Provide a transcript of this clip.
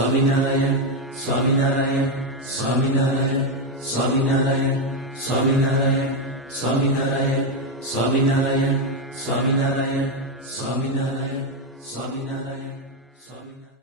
Swaminarayan, Swaminarayan, Swaminarayan, Swaminarayan, Swaminarayan, Swaminarayan, Swaminarayan, Swaminarayan, Swaminarayan, Swaminarayan.